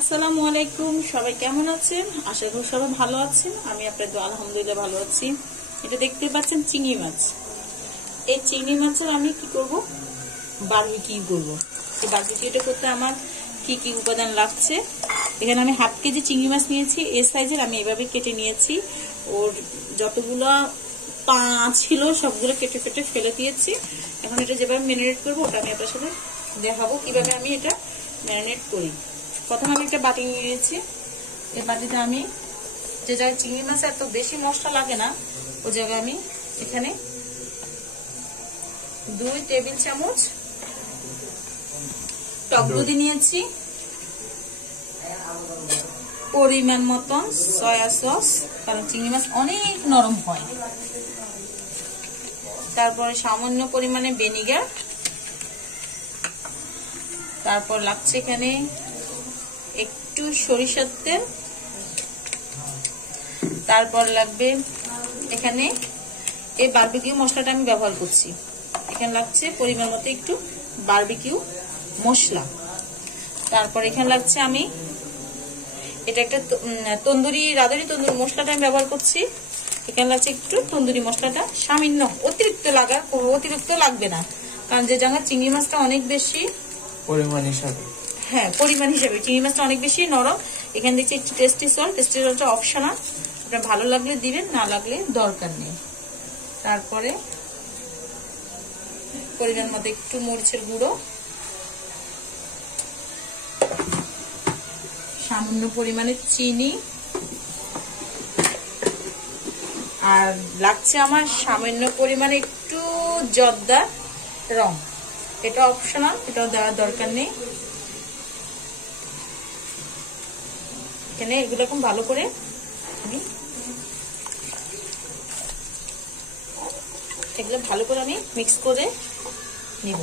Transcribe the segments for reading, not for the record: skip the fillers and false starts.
আসসালামু আলাইকুম, সবাই কেমন আছেন? আশা করি সবাই ভালো আছেন। আমি আপনাদের আলহামদুলিল্লাহ ভালো আছি। এটা দেখতে পাচ্ছেন চিংড়ি মাছ। এই চিংড়ি মাছের আমি কি করব, বারবিকিউ করব। এই বারবিকিউটা করতে আমার কি কি উপাদান লাগছে, এখানে আমি হাফ কেজি চিংড়ি মাছ নিয়েছি। এই সাইজের আমি এভাবে কেটে নিয়েছি। ওর যতগুলো পা ছিল সবগুলো কেটে কেটে ফেলে দিয়েছি। এখন এটা যেভাবে ম্যারিনেট করবো ওটা আমি আপনার সাথে দেখাবো কিভাবে আমি এটা ম্যারিনেট করি। প্রথমে আমি একটা বাটি নিয়েছি। এই বাটিতে আমি যে জায়গায় চিংড়ি মাছে এত বেশি মশলা লাগে না, ওই জায়গায় আমি এখানে 2 টেবিল চামচ টক দই নিয়েছি, পরিমাণ মতন সয়া সস, কারণ চিংড়ি মাছ অনেক নরম হয়। তারপরে সামান্য পরিমাণে ভিনেগার, তারপর লাগছে এখানে একটু সরিষার তেল, তারপর লাগবে এখানে এই বারবিকিউ মশলাটা আমি ব্যবহার করছি। এখানে লাগছে পরিমাণ মতো একটু বারবিকিউ মশলা। তারপর এখানে লাগছে আমি এটা একটা তন্দুরি রাঁধুনি তন্দুরি মশলাটা আমি ব্যবহার করছি। এখানে লাগছে একটু তন্দুরি মশলাটা সামান্য, অতিরিক্ত লাগবে না, কারণ যে জায়গা চিংড়ি মাছটা অনেক বেশি পরিমাণ হিসাবে, হ্যাঁ পরিমাণ হিসাবে চিংড়ি মাছটা অনেক বেশি নরম। এখানে দেখছি একটু টেস্টি সল্টটা অপশনাল, আপনার ভালো লাগলে দিবেন, না লাগলে দরকার নেই। তারপরে পরিমাণ মতো একটু মরিচের গুঁড়ো, সামান্য পরিমাণে চিনি, আর লাগছে আমার সামান্য পরিমাণে একটু জর্দা রং। এটা অপশনাল, এটাও দেওয়ার দরকার নেই। এখানে এগুলো খুব ভালো করে আমি মিক্স করে নিব।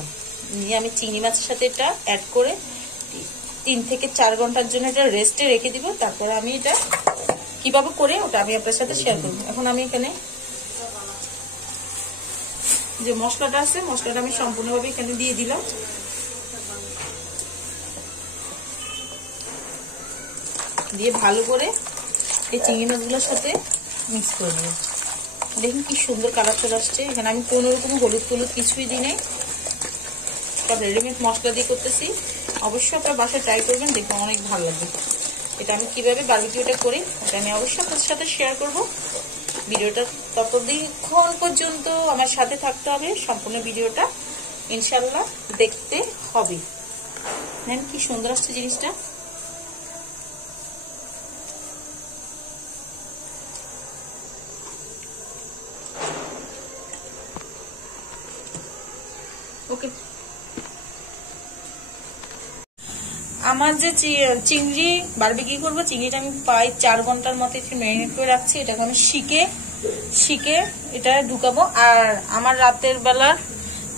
নিয়ে আমি চিংড়ি মাছের সাথে এটা অ্যাড করে 3 থেকে 4 ঘন্টার জন্য এটা রেস্টে রেখে দিব। তারপর আমি এটা কিভাবে করে ওটা আমি আপনার সাথে শেয়ার করব। এখন আমি এখানে যে মশলাটা আছে, মশলাটা আমি সম্পূর্ণভাবে এখানে দিয়ে দিলাম। দিয়ে ভালো করে এই চিংড়ি মাছগুলোর সাথে মিক্স করে নেব। দেখুন কি সুন্দর কালার চলে আসছে। এখানে আমি কোনো রকম হলুদ কিছুই দিই নাই, সব রেডিমেড মশলা দিয়ে করতেছি। অবশ্যই আপনার বাসায় ট্রাই করবেন, দেখবেন অনেক ভালো লাগবে। এটা আমি কিভাবে বারবিকিউটা করি ওটা আমি অবশ্যই আপনাদের সাথে শেয়ার করব। ভিডিওটা ততক্ষণ পর্যন্ত আমার সাথে থাকতে হবে, সম্পূর্ণ ভিডিওটা ইনশাল্লাহ দেখতে হবে। দেখেন কি সুন্দর আসছে জিনিসটা। ওকে, আমার যে চিংড়ি বারবিকিউ করবো, চিংড়িটা আমি প্রায় 4 ঘন্টার মতো একটু ম্যারিনেট করে রাখছি। এটাকে আমি শিকে এটা ঢুকাবো। আর আমার রাতের বেলা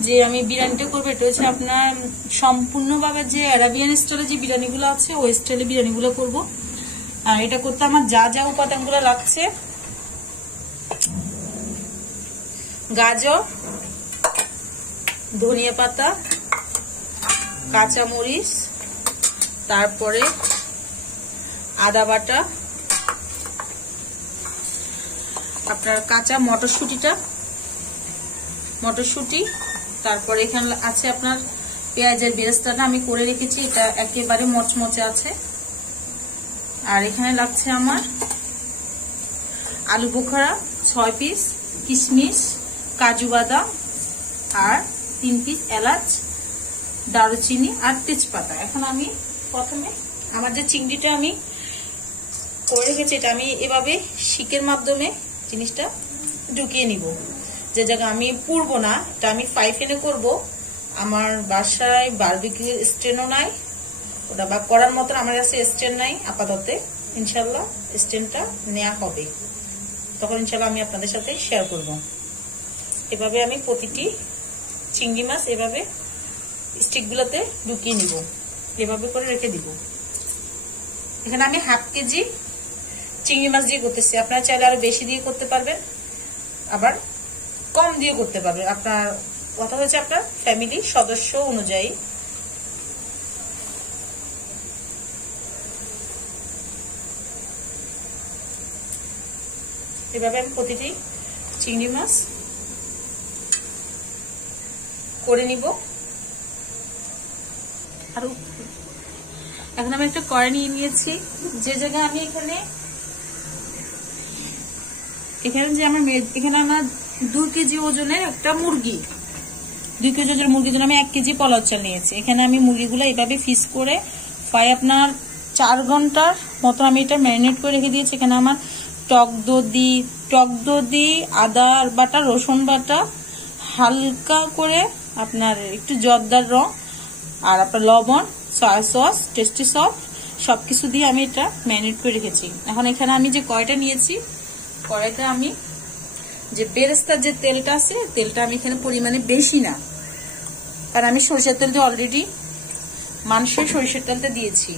যে আমি বিরিয়ানিটা করবো, এটা হচ্ছে আপনার সম্পূর্ণভাবে যে আরাবিয়ান স্টাইলে যে বিরিয়ানিগুলো আছে ওই স্টাইলে বিরিয়ানিগুলো করবো। আর এটা করতে আমার যা যা উপাদানগুলো লাগছে, গাজর, ধনিয়া পাতা, কাঁচামরিচ, তারপরে আদা বাটা, আপনার কাঁচা মটরশুঁটি, তারপরে এখানে আছে আপনার পেঁয়াজের বেরেস্তাটা আমি করে রেখেছি, এটা একেবারে মচমচে আছে। আর এখানে লাগছে আমার আলু বোখারা 6 পিস, কিশমিশ, কাজু বাদাম, আর 3 পিস এলাচ, দারুচিনি আর তেজপাতা। এখন আমি প্রথমে আমার যে চিংড়িটা আমি করে রেখেছি, এটা আমি এভাবে শিকের মাধ্যমে জিনিসটা ঢুকিয়ে নিব। যে জায়গায় আমি পুড়বো না, এটা আমি 5 এনে করবো। আমার বাসায় বারবিকিউ স্ট্যান্ডও নাই, ওটা বা করার মতন আমার কাছে স্ট্যান্ড নাই আপাতত। ইনশাল্লাহ স্ট্যান্ডটা নেওয়া হবে, তখন ইনশাল্লাহ আমি আপনাদের সাথে শেয়ার করব। এভাবে আমি প্রতিটি চিংড়ি মাছ এভাবে স্টিকগুলোতে ঢুকিয়ে নিব, এভাবে করে রেখে দিব। এখানে আমি হাফ কেজি চিংড়ি মাছ দিয়ে করতেছি, আপনারা চাইলে আরো বেশি দিয়ে করতে পারবেন, আবার কম দিয়ে করতে পারবেন। আপনার কথা হচ্ছে আপনার ফ্যামিলি সদস্য অনুযায়ী। এভাবে আমি প্রতিটি চিংড়ি মাছ করে নিব। আর এখন আমি একটা কড়াই নিয়ে নিয়েছি, যে জায়গায় আমি এখানে যে আমার এখানে 2 কেজি ওজনের একটা মুরগি, 2 কেজি ওজনের মুরগির জন্য আমি 1 কেজি পোলাও চাল নিয়েছি। এখানে আমি মুরগিগুলো এইভাবে ফিস করে প্রায় আপনার 4 ঘন্টার মতো আমি এটা ম্যারিনেট করে রেখে দিয়েছি। এখানে আমার টক দধি, আদা বাটা, রসুন বাটা, হালকা করে আপনার একটু জর্দার রং, আর আপনার লবণ, সয়া সস, টেস্টি সস সবকিছু দিয়ে আমি এটা ম্যারিনেট করে রেখেছি। এখন এখানে আমি যে কড়াইটা নিয়েছি, কড়াইতে আমি যে বেরেস্তার যে তেলটা আছে, তেলটা আমি এখানে পরিমাণে বেশি না, কারণ আমি সরিষার তেল দিয়ে অলরেডি মাংসের সরিষার তেলটা দিয়েছি।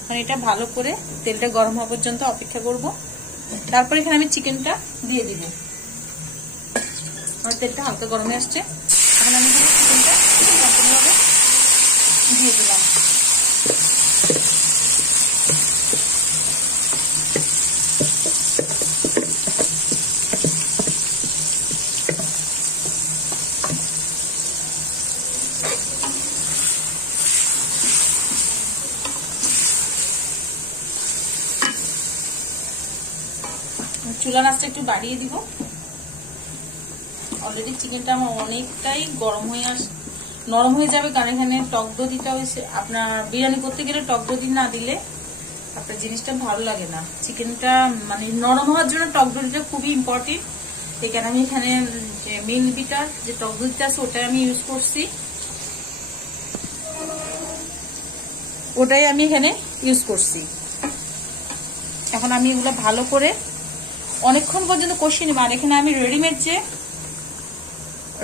এখন এটা ভালো করে তেলটা গরম হওয়া পর্যন্ত অপেক্ষা করব। তারপর এখানে আমি চিকেনটা দিয়ে দিব। আমার তেলটা হালকা গরমে আসছে, এখন আমি চিকেনটা সম্পূর্ণভাবে দিয়ে দিলাম। চুলার আঁচটা একটু বাড়িয়ে দিব। অলরেডি চিকেনটা আমার অনেকটাই নরম হয়ে যাবে, কারণ এখানে টক দধিটা হয়েছে। আপনার বিরিয়ানি করতে গেলে টক দধি না দিলে আপনার জিনিসটা ভালো লাগে না। চিকেনটা মানে নরম হওয়ার জন্য টক দধিটা খুবই ইম্পর্টেন্ট। এখানে আমি এখানে যে মিল্ক বিটার যে টক দধিটা আছে ওটাই আমি ইউজ করছি, ওটাই আমি এখানে ইউজ করছি। এখন আমি এগুলো ভালো করে অনেকক্ষণ পর্যন্ত কষিয়ে নেব। আর এখানে আমি রেডিমেড যে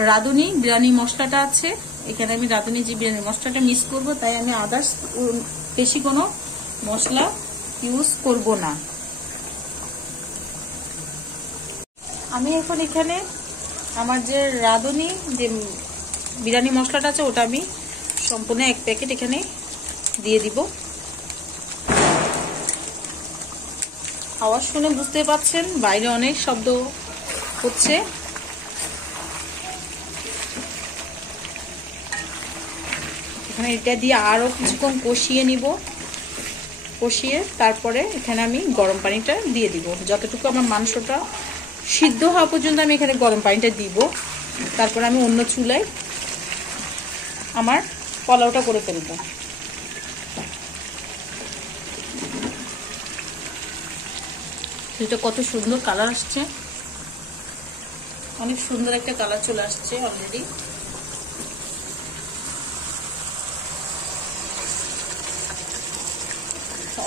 রাঁধুনি বিরিয়ানি মশলাটা আছে, এখানে আমি রাঁধুনি যে বিরিয়ানি মশলাটা মিক্স করব, তাই আমি আদার্স বেশি কোনো মশলা ইউজ করব না। আমি এখন এখানে আমার যে রাঁধুনি যে বিরিয়ানি মশলাটা আছে ওটা আমি সম্পূর্ণ 1 প্যাকেট এখানে দিয়ে দিব। আওয়াজ শুনে বুঝতে পারছেন বাইরে অনেক শব্দ হচ্ছে। এখানে এটা দিয়ে আরো কিছুক্ষণ কষিয়ে নিব। কষিয়ে তারপরে এখানে আমি গরম পানিটা দিয়ে দিব। যতটুকু আমার মাংসটা সিদ্ধ হওয়া পর্যন্ত আমি এখানে গরম পানিটা দিব। তারপর আমি অন্য চুলায় আমার পোলাওটা করে ফেলবো। এটা কত সুন্দর কালার আসছে, অনেক সুন্দর একটা কালার চলে আসছে অলরেডি।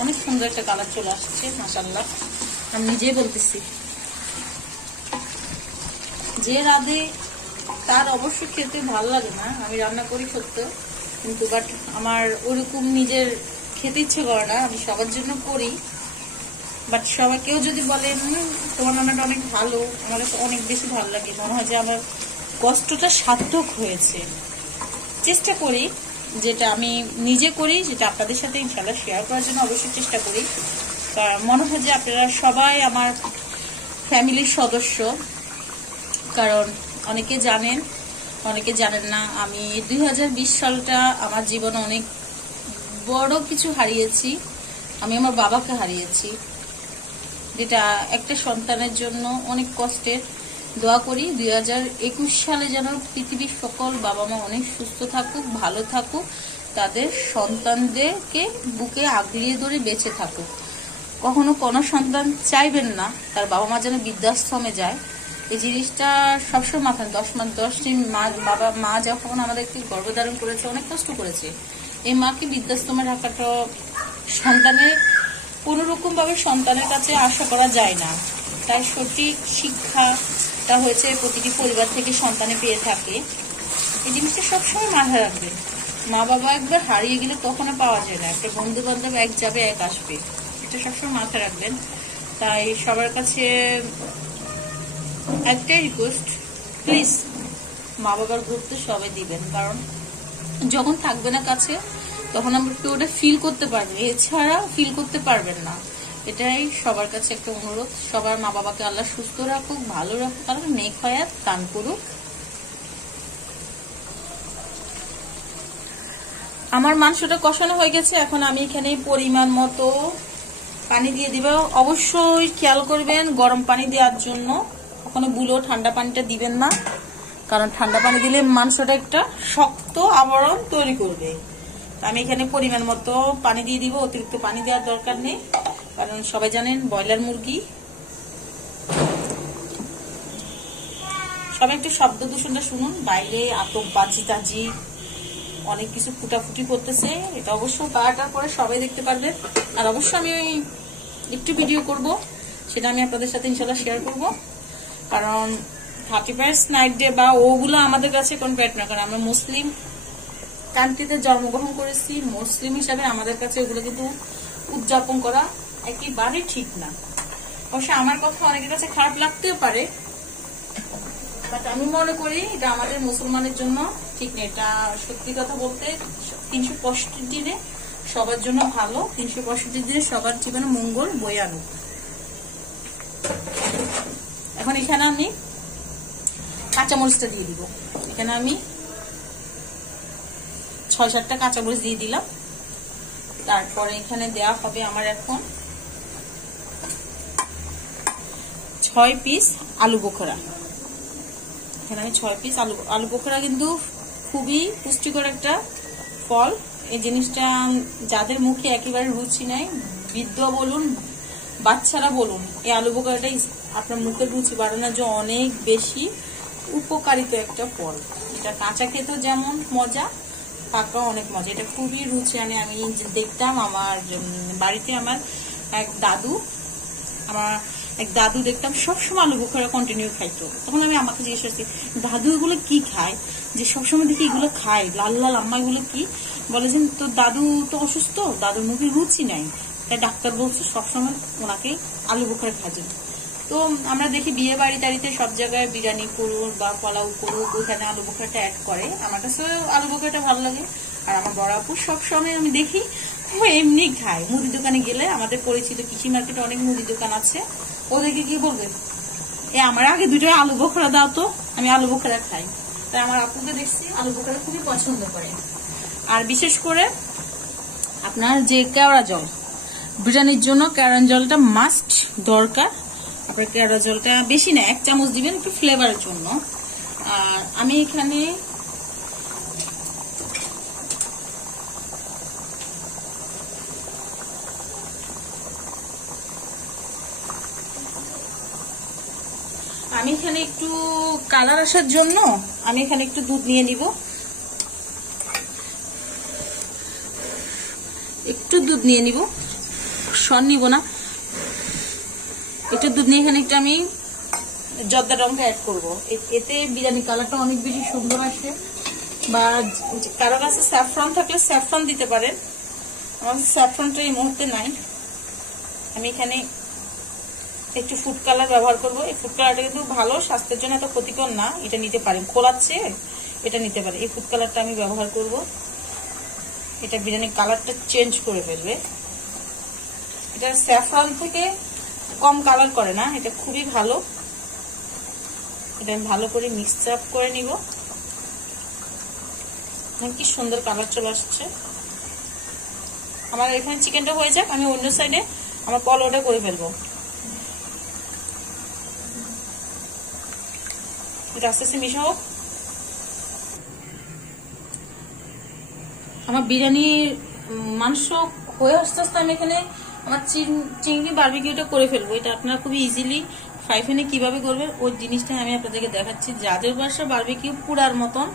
অনেক সুন্দর একটা কালার চলে আসছে, মাশাআল্লাহ। আমি নিজেই বলতেছি, যে রাঁধে তার অবশ্যই খেতে ভালো লাগে না। আমি রান্না করি সত্য, কিন্তু বাট আমার ওরকম নিজের খেতে ইচ্ছে করে না। আমি সবার জন্য করি, বাট সবাই কেউ যদি বলে তোমার রান্নাটা অনেক ভালো, আমার কাছে অনেক বেশি ভালো লাগে। মনে হয় যে আমার কষ্টটা সার্থক হয়েছে। চেষ্টা করি যেটা আমি নিজে করি সেটা আপনাদের সাথে ইনশাআল্লাহ শেয়ার করার জন্য অবশ্যই চেষ্টা করি। কারণ মনে হয় যে আপনারা সবাই আমার ফ্যামিলির সদস্য। কারণ অনেকে জানেন, অনেকে জানেন না, আমি 2020 সালটা আমার জীবনে অনেক বড় কিছু হারিয়েছি। আমি আমার বাবাকে হারিয়েছি, যেটা একটা সন্তানের জন্য অনেক কষ্টের। দোয়া করি 2021 সালে যেন পৃথিবীর সকল বাবা মা অনেক সুস্থ থাকুক, ভালো থাকুক, তাদের সন্তানদেরকে বুকে আগলিয়ে ধরে বেঁচে থাকুক। কখনো কোনো সন্তান চাইবেন না তার বাবা মা যেন বৃদ্ধাশ্রমে যায়। এই জিনিসটা সবসময় মাথায় 10 দিন বাবা মা যখন আমাদেরকে গর্ভধারণ করেছে অনেক কষ্ট করেছে। এই মাকে বৃদ্ধাশ্রমে রাখাটা সন্তানের কোনোরকম ভাবে সন্তানের কাছে আশা করা যায় না। তাই সঠিক শিক্ষাটা হয়েছে প্রতিটি পরিবার থেকে সন্তানে পেয়ে থাকে। এই জিনিসটা সবসময় মাথায় রাখবেন। মা বাবা একবার হারিয়ে গেলে কখনো পাওয়া যায় না। একটা বন্ধু বান্ধব এক যাবে এক আসবে, এটা সবসময় মাথায় রাখবেন। তাই সবার কাছে একটাই রিকোয়েস্ট, প্লিজ মা বাবার গুরুত্ব সবাই দিবেন। কারণ যখন থাকবে না কাছে তখন আমরা একটু ওটা ফিল করতে পারবেন, এছাড়া ফিল করতে পারবেন না। এটাই সবার কাছে একটা অনুরোধ, সবার মা বাবাকে আল্লাহ সুস্থ রাখুক, ভালো রাখুক, আর নেক হায়াত দান করুক। আমার মাংসটা কষানো হয়ে গেছে, এখন আমি এখানে পরিমাণ মতো পানি দিয়ে দিব। অবশ্যই খেয়াল করবেন গরম পানি দেওয়ার জন্য, কখনো ভুলেও ঠান্ডা পানিটা দিবেন না, কারণ ঠান্ডা পানি দিলে মাংসটা একটা শক্ত আবরণ তৈরি করবে। আমি এখানে পরিমাণ মতো পানি দিয়ে দিব, অতিরিক্ত পানি দেওয়ার দরকার নেই, কারণ সবাই জানেন ব্রয়লার মুরগি। সবাই একটু শব্দ দূষণটা শুনুন, বাইরে আতশবাজি তাজি অনেক কিছু ফুটাফুটি করতেছে, এটা অবশ্য বারোটার পরে সবাই দেখতে পারবে। আর অবশ্য আমি একটু ভিডিও করব, সেটা আমি আপনাদের সাথে ইনশাল্লাহ শেয়ার করব, কারণ 31st নাইট ডে বা ওগুলো আমাদের কাছে কনভার্ট না, কারণ আমরা মুসলিম কান্ট্রিতে জন্মগ্রহণ করেছি, মুসলিম হিসাবে আমাদের কাছে ওগুলো কিন্তু উদযাপন করা একেবারে ঠিক না। অবশ্য আমার কথা অনেকের কাছে খারাপ লাগতেও পারে, বাট আমি মনে করি এটা আমাদের মুসলমানের জন্য ঠিক নেই। এটা সত্যি কথা বলতে 365 দিনে সবার জন্য ভালো, 365 দিনে সবার জীবনে মঙ্গল বয়ে আনুক। এখন এখানে আমি কাঁচামরিচটা দিয়ে দিব, এখানে আমি 6-7টা কাঁচামরিচ দিয়ে দিলাম। তারপরে এখানে দেয়া হবে আমার এখন 6 পিস আলু বোখরা। এখানে আমি 6 পিস আলু বোখরা কিন্তু খুবই পুষ্টিকর একটা ফল। এই জিনিসটা যাদের মুখে একেবারে রুচি নাই, বৃদ্ধ বলুন বাচ্চারা বলুন, এই আলু বোখরাটা আপনার মুখের রুচি বাড়ানোর জন্য অনেক বেশি উপকারিত একটা ফল। এটা কাঁচা খেতেও যেমন মজা, পাকা অনেক মজা, এটা খুবই রুচি। আমি দেখতাম আমার বাড়িতে আমার এক দাদু দেখতাম সবসময় আলু বোখরা কন্টিনিউ খাইতো। তখন আমি আমাকে জিজ্ঞেস করছি, দাদু এগুলো কি খায় যে সবসময় দেখি এগুলো খায়, লাল লাল আম্মা এগুলো কি? বলে যে তো দাদু তো অসুস্থ, দাদুর মুখে রুচি নাই, তাই ডাক্তার বলছে সবসময় ওনাকে আলু বোখরা খাওয়ার। তো আমরা দেখি বিয়ে বাড়ি টাড়িতে সব জায়গায় বিরিয়ানি করুক বা পোলাও করুক, ওখানে আলু বোখরাটা অ্যাড করে। আমার কাছে আলু বোখরাটা ভালো লাগে। আর আমার বড় আপু সবসময় আমি দেখি ও এমনি খায়। মুদি দোকানে গেলে, আমাদের পরিচিত কৃষি মার্কেটে অনেক মুদি দোকান আছে, ওদেরকে কি বলবে, আমার আগে 2টা আলু বোখরা দাও তো, আমি আলু বোখরা খাই। তাই আমার আপুকে দেখছি আলু বোখরা খুবই পছন্দ করে। আর বিশেষ করে আপনার যে কেওড়া জল, বিরিয়ানির জন্য কেওড়া জলটা মাস্ট দরকার। আপনার কেওড়া জলটা বেশি না, 1 চামচ দিবেন একটু ফ্লেভারের জন্য। আর আমি এখানে একটু কালার আসার জন্য আমি এখানে একটু দুধ নিয়ে নিব, সর নিব না, একটু দুধ নিয়ে এখানে একটু আমি জর্দা রংটা অ্যাড করব। এতে বিরিয়ানি কালারটা অনেক বেশি সুন্দর আসে। বা কারো কাছে স্যাফরন থাকলে স্যাফরন দিতে পারেন, আমার কাছে স্যাফরনটা এই মুহূর্তে নাই। আমি এখানে একটু ফুড কালার ব্যবহার করব। এই ফুড কালারটা কিন্তু ভালো, স্বাস্থ্যের জন্য এত ক্ষতিকর না, এটা নিতে পারেন, খোলাচ্ছে এটা নিতে পারে। এই ফুড কালারটা আমি ব্যবহার করব, এটা বিরিয়ানির কালারটা চেঞ্জ করে ফেলবে। এটা স্যাফরন থেকে কম কালার করে না, এটা খুবই ভালো। এটা আমি ভালো করে মিক্স আপ করে নিব। কি সুন্দর কালার চলে আসছে। আমার এখানে চিকেনটা হয়ে যাক, আমি অন্য সাইডে আমার পোলাওটা করে ফেলবো। এটা আস্তে আস্তে মিশা হোক। আমার বিরিয়ানির মাংস হয়ে আস্তে আস্তে আমি এখানে আমার চিংড়ি বারবিকিউটা করে ফেলবো। এটা আপনারা খুবই ইজিলি ফ্রাই প্যানে কিভাবে করবেন ওই জিনিসটা আমি আপনাদেরকে দেখাচ্ছি। যাদের বাসা বারবিকিউ পুরার মতন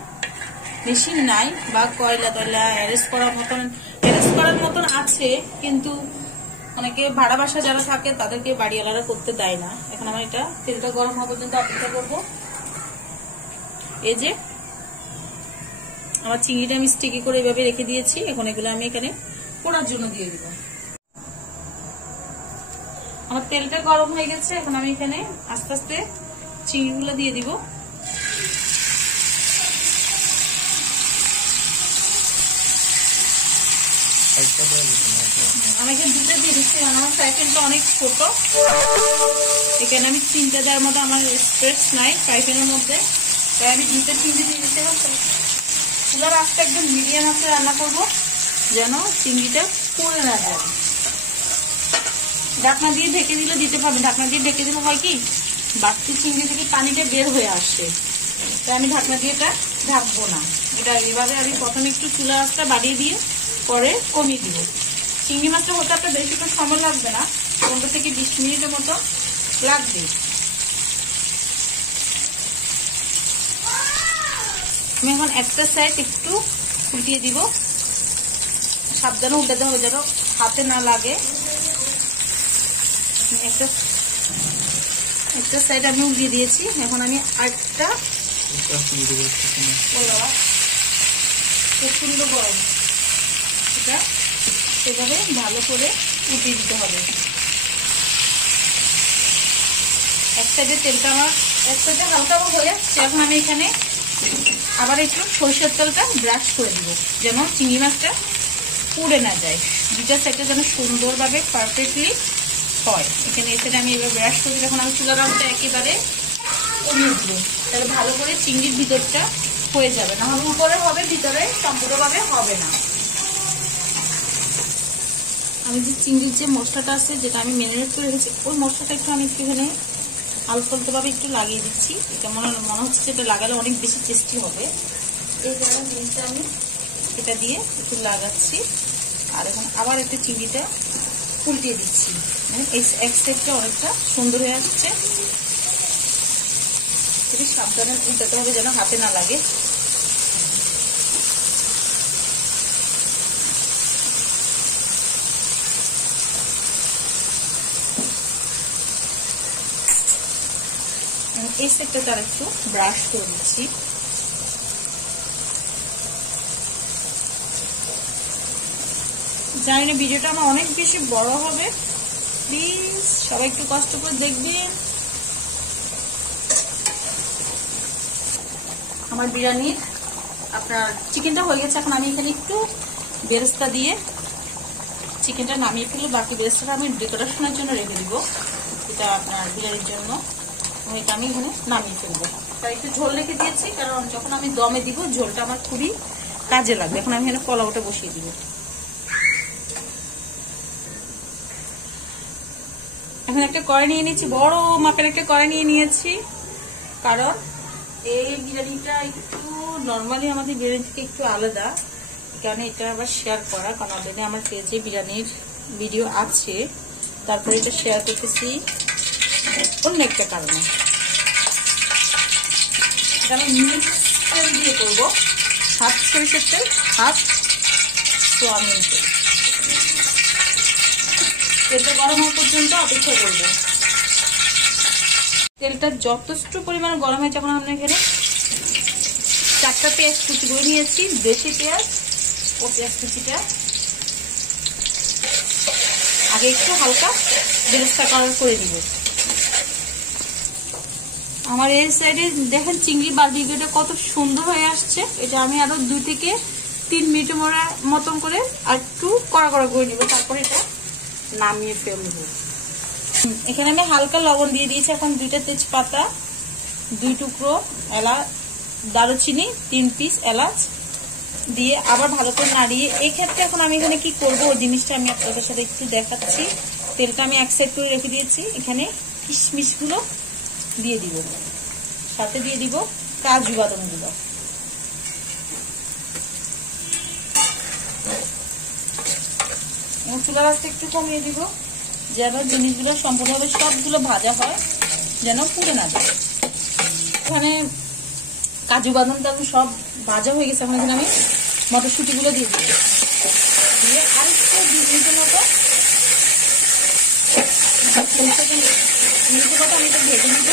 মেশিন নাই বা কয়লা টয়লা অ্যারেঞ্জ করার মতন আছে, কিন্তু অনেকে ভাড়া বাসা যারা থাকে তাদেরকে বাড়িওয়ালারা করতে দেয় না। এখন আমার এটা তেলটা গরম হওয়া পর্যন্ত অপেক্ষা করবো। এই যে আমার চিংড়িটা আমি স্টিকি করে এভাবে রেখে দিয়েছি, এখন এগুলো আমি এখানে পোড়ার জন্য দিয়ে দিব। আমার তেলটা গরম হয়ে গেছে, এখন আমি এখানে আস্তে আস্তে চিংড়িগুলো দিয়ে দিব। আমি এখানে দুটো দিয়ে দিচ্ছি, আমার ফ্রাই প্যানটা অনেক ছোট। এখানে আমি 3টে দেওয়ার মতো আমার স্পেস নাই ফ্রাই প্যানের মধ্যে, তাই আমি 2টে 3টে দিয়ে দিচ্ছি। চুলার আঁচটা একদম মিডিয়াম আঁচে রান্না করবো, যেন চিংড়িটা পুড়ে না যায়। ঢাকনা দিয়ে ঢেকে দিতে পারবেন। ঢাকনা দিয়ে ঢেকে দিলে হয় কি, বাড়তি চিংড়ি থেকে পানিটা বের হয়ে আসছে, তাই আমি ঢাকনা দিয়ে এটা ঢাকবো না। এটা এভাবে আমি প্রথমে একটু চুলা আঁচটা বাড়িয়ে দিয়ে পরে কমিয়ে দিব। চিংড়ি মাছটা হতে আপনার বেশিক্ষণ সময় লাগবে না, 15 থেকে 20 মিনিটের মতো লাগবে। আমি এখন একটা সাইড একটু উল্টিয়ে দিব, সাবধানে উল্টাতে হবে যেন হাতে না লাগে। একটা সাইড আমি উল্টিয়ে দিয়েছি, এখন আমি আরেকটা প্রচন্ড গরম, এটা সেভাবে ভালো করে উল্টিয়ে দিতে হবে। এক সাইডে তেলটা আমার এক সাইডে হালকা হয়ে আসছে, এখন আমি এখানে আবার একটু সরষের তেলটা ব্রাশ করে দিব, যেন চিংড়ি মাছটা পুড়ে না যায়। দুটা সাইডটা যেন সুন্দরভাবে পারফেক্টলি হয়। এখানে এই সাইডে আমি এবার ব্রাশ করি। এখন আমি চুলার আঁচটা একেবারে কমিয়ে দিব, তাহলে ভালো করে চিংড়ির ভিতরটা হয়ে যাবে, না হলে উপরে হবে ভিতরে সম্পূর্ণভাবে হবে না। আমি যে চিংড়ির যে মশলাটা আছে, যেটা আমি ম্যারিনেট করে রেখেছি, ওই মশলাটা একটু আমি এখানে আলফালতোভাবে একটু লাগিয়ে দিচ্ছি। এটা মনে হচ্ছে যে এটা লাগালে অনেক বেশি টেস্টি হবে, এই কারণে জিনিসটা আমি এটা দিয়ে একটু লাগাচ্ছি। আর এখন আবার একটু চিংড়িটা উল্টিয়ে দিচ্ছি, মানে এই এক সাইডটা অনেকটা সুন্দর হয়ে আসছে। খুবই সাবধানে উল্টাতে হবে যেন হাতে না লাগে। এই সাইডটা তার একটু ব্রাশ করে দিচ্ছি। জানি না ভিডিওটা আমার অনেক বেশি বড় হবে, প্লিজ সবাই একটু কষ্ট করে দেখবেন। আমার বিরিয়ানির আপনার চিকেনটা হয়ে গেছে, এখন আমি এখানে একটু বেরেস্তা দিয়ে চিকেনটা নামিয়ে ফেলে বাকি বেরেস্তাটা আমি ডেকোরেশনের জন্য রেখে দিব, এটা আপনার বিরিয়ানির জন্য। এটা আমি এখানে নামিয়ে ফেলবো, তাই একটু ঝোল রেখে দিয়েছি, কারণ যখন আমি দমে দিব ঝোলটা আমার খুবই কাজে লাগবে। এখন আমি এখানে পোলাওটা বসিয়ে দিব। এখন একটা কড়াই নিয়ে নিয়েছি, বড় মাপের একটা কড়াই নিয়ে নিয়েছি, কারণ এই বিরিয়ানিটা একটু নর্মালি আমাদের বিরিয়ানি থেকে একটু আলাদা, এই কারণে এটা আবার শেয়ার করা, কারণ অলরেডি আমার পেজে বিরিয়ানির ভিডিও আছে, তারপরে এটা শেয়ার করতেছি অন্য একটা কারণে। এটা আমি মিক্স তেল দিয়ে করবো, হাফ সরিষার তেল, হাফ সোয়াবিন তেল। তেলটা গরম হওয়া পর্যন্ত অপেক্ষা করব। তেলটা যথেষ্ট পরিমাণে গরম হয়েছে, এখন আমরা এখানে 4টা পেঁয়াজ কুচি করে নিয়েছি, দেশি পেঁয়াজ ও পেঁয়াজ কুচিটা আগে একটু হালকা বেরেস্তা কালার করে দিব। আমার এই সাইডে দেখেন চিংড়ি বারবিকিউটা কত সুন্দর হয়ে আসছে। এটা আমি আরো 2 থেকে 3 মিনিট মতন করে আর একটু কড়া কড়া করে দিব, তারপরে এটা নামিয়ে ফেলবো। এখানে আমি হালকা লবণ দিয়ে দিয়েছি। এখন 2টা তেজপাতা, 2 টুকরো দারুচিনি, 3 পিস এলাচ দিয়ে আবার ভালো করে নাড়িয়ে, এই ক্ষেত্রে এখন আমি এখানে কি করবো ওই জিনিসটা আমি আপনাদের সাথে একটু দেখাচ্ছি। তেলটা আমি এক সাইড করে রেখে দিয়েছি, এখানে কিশমিশ গুলো দিয়ে দিব, সাথে দিয়ে দিব কাজু বাদাম গুলো। চুলার আঁচটা একটু কমিয়ে দিব, যেন জিনিসগুলো সম্পূর্ণভাবে সবগুলো ভাজা হয়, যেন পুড়ে না যায়। এখানে কাজু বাদামটা সব ভাজা হয়ে গেছে, এখন এখানে আমি মটরশুঁটি গুলো দিয়ে দিই, দিয়ে আরেকটু 2 মিনিটের মতো আমি এটা ভেজে নিব,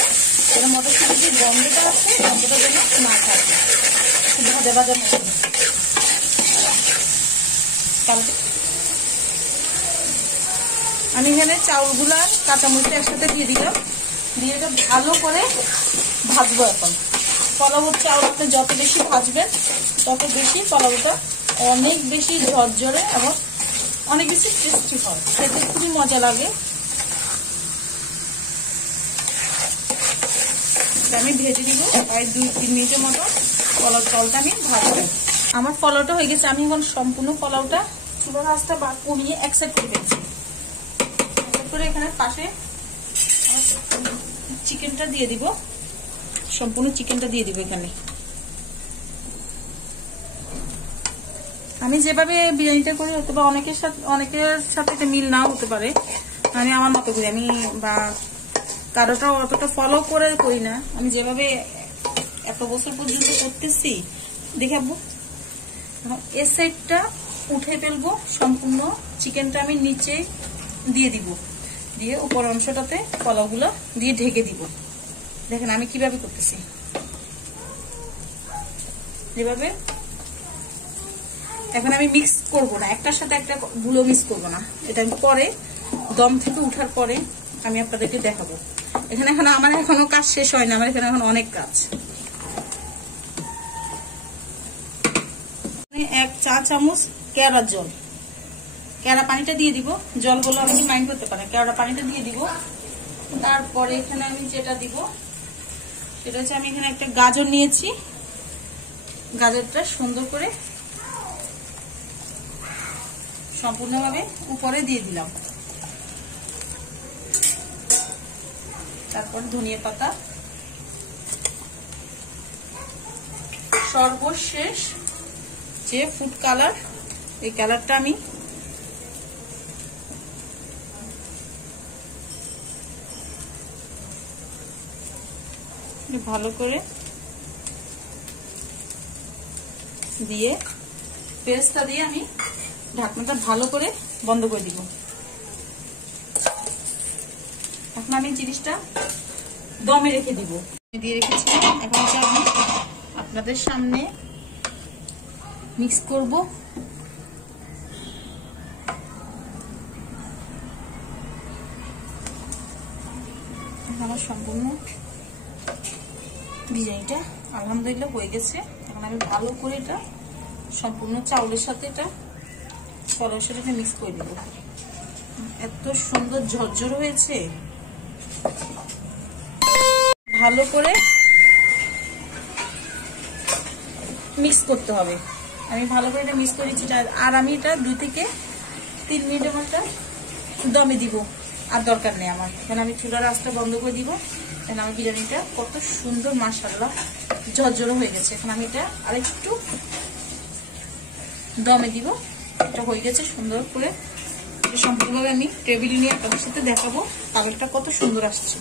যেন মটরশুঁটির যে গন্ধটা আছে গন্ধটা যেন না থাকে, ভাজা ভাজা মতো। আমি এখানে চাউলগুলা কাঁচামরিচটা একসাথে দিয়ে দিলাম, দিয়ে এটা ভালো করে ভাজবো। এখন পোলাওর চাউল আপনি যত বেশি ভাজবেন তত বেশি পোলাওটা অনেক বেশি ঝরঝরে এবং অনেক বেশি টেস্টি হয়, খেতে খুবই মজা লাগে। আমি ভেজে দিব প্রায় 2-3 মিনিটের মতো। পোলাও চালটা আমি ভাজবো। আমার পোলাওটা হয়ে গেছে। আমি এখন সম্পূর্ণ পোলাওটা চুলার আঁচটা বা কমিয়ে এক সাইড করে ফেলছি। করে এখানে পাশে চিকেনটা দিয়ে দিব, সম্পূর্ণ চিকেনটা দিয়ে দিব এখানে। আমি যেভাবে বিরিয়ানিটা করি হয়তো বা অনেকের সাথে এটা মিল নাও হতে পারে, আমি আমার মতো করি। আমি বা কারোটা অতটা ফলো করে করি না। আমি যেভাবে এত বছর পর্যন্ত করতেছি দেখাবো। এই সাইডটা উঠে ফেলবো, সম্পূর্ণ চিকেনটা আমি নিচে দিয়ে দিব, দিয়ে উপর অংশটাতে পোলাওগুলো দিয়ে ঢেকে দিব। দেখেন আমি কিভাবে করতেছি, এভাবে। এখন আমি মিক্স করব না, একটার সাথে একটা গুলো মিক্স করব না। এটা আমি পরে দম থেকে উঠার পরে আমি আপনাদেরকে দেখাবো। এখানে এখন আমার এখনো কাজ শেষ হয় না, আমার এখানে এখন অনেক কাজ। 1 চা চামচ কেওড়ার জল, কেওড়া পানিটা দিয়ে দিব। জলগুলো অনেকে মাইন্ড করতে পারে, কেওড়া পানিটা দিয়ে দিব। তারপরে এখানে আমি যেটা দিব সেটা হচ্ছে, আমি এখানে একটা গাজর নিয়েছি, গাজরটা সুন্দর করে সম্পূর্ণভাবে উপরে দিয়ে দিলাম। তারপর ধনিয়া পাতা, সর্বশেষ যে ফুড কালার, এই কালারটা আমি ভালো করে দিয়ে পেস্টটা দিয়ে আমি ঢাকনাটা ভালো করে বন্ধ করে দিব। এখন আমি জিনিসটা দমে রেখে দিব, দিয়ে রেখেছি। এখন আমি আপনাদের সামনে মিক্স করব। আমার সম্পূর্ণ বিরিয়ানিটা আলহামদুলিল্লাহ হয়ে গেছে। এখন আমি ভালো করে এটা সম্পূর্ণ চাউলের সাথে এটা পোলাওর সাথে মিক্স করে দেব। এত সুন্দর ঝরঝর হয়েছে, ভালো করে মিক্স করতে হবে। আমি ভালো করে এটা মিক্স করেছি, আর আমি এটা 2 থেকে 3 মিনিটের মতো দমে দিব। আর দরকার নেই আমার, এখন আমি চুলার আঁচটা বন্ধ করে দিব। এখন আমার বিরিয়ানিটা কত সুন্দর মাশাআল্লাহ ঝরঝরে হয়ে গেছে। এখন আমি এটা আরেকটু দমে দিব। এটা হয়ে গেছে সুন্দর করে। সম্পূর্ণভাবে আমি টেবিলে নিয়ে আপনাদের সাথে দেখাবো কালারটা কত সুন্দর আসছে।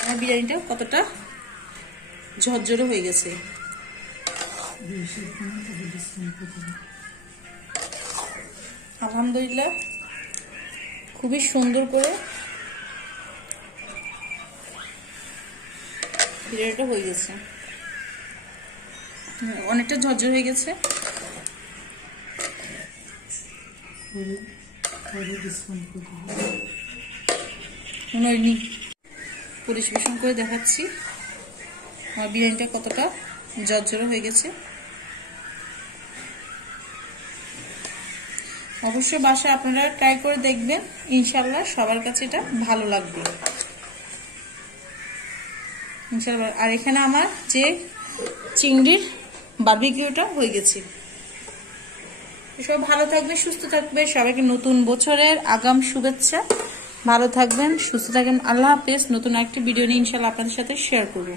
আমার বিরিয়ানিটা কতটা ঝরঝরে হয়ে গেছে। আলহামদুলিল্লাহ খুবই সুন্দর করে বিরিয়ানিটা হয়ে গেছে, অনেকটা ঝরঝর হয়ে গেছে। পরিবেশন করে দেখাচ্ছি আমার বিরিয়ানিটা কতটা ঝরঝরে হয়ে গেছে। অবশ্যই বাসায় আপনারা ট্রাই করে দেখবেন, ইনশাআল্লাহ সবার কাছে এটা ভালো লাগবে ইনশাআল্লাহ। আর এখানে আমার যে চিংড়ির বারবিকিউটা হয়ে গেছে। সবাই ভালো থাকবে, সুস্থ থাকবে। সবাইকে নতুন বছরের আগাম শুভেচ্ছা। ভালো থাকবেন, সুস্থ থাকবেন। আল্লাহ হাফেজ। নতুন একটি ভিডিও নিয়ে ইনশাআল্লাহ আপনাদের সাথে শেয়ার করব।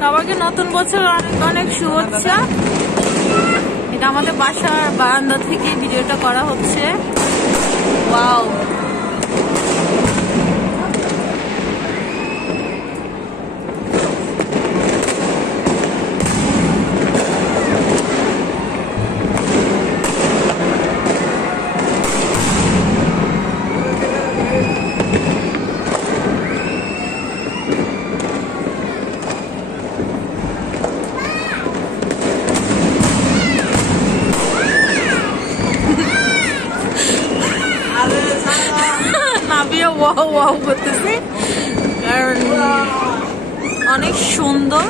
সবাইকে নতুন বছর অনেক অনেক শুভেচ্ছা। এটা আমাদের বাসার বারান্দা থেকে ভিডিওটা করা হচ্ছে। ওয়াও, ওয়াও ওয়াও করতেছে, কারণ অনেক সুন্দর।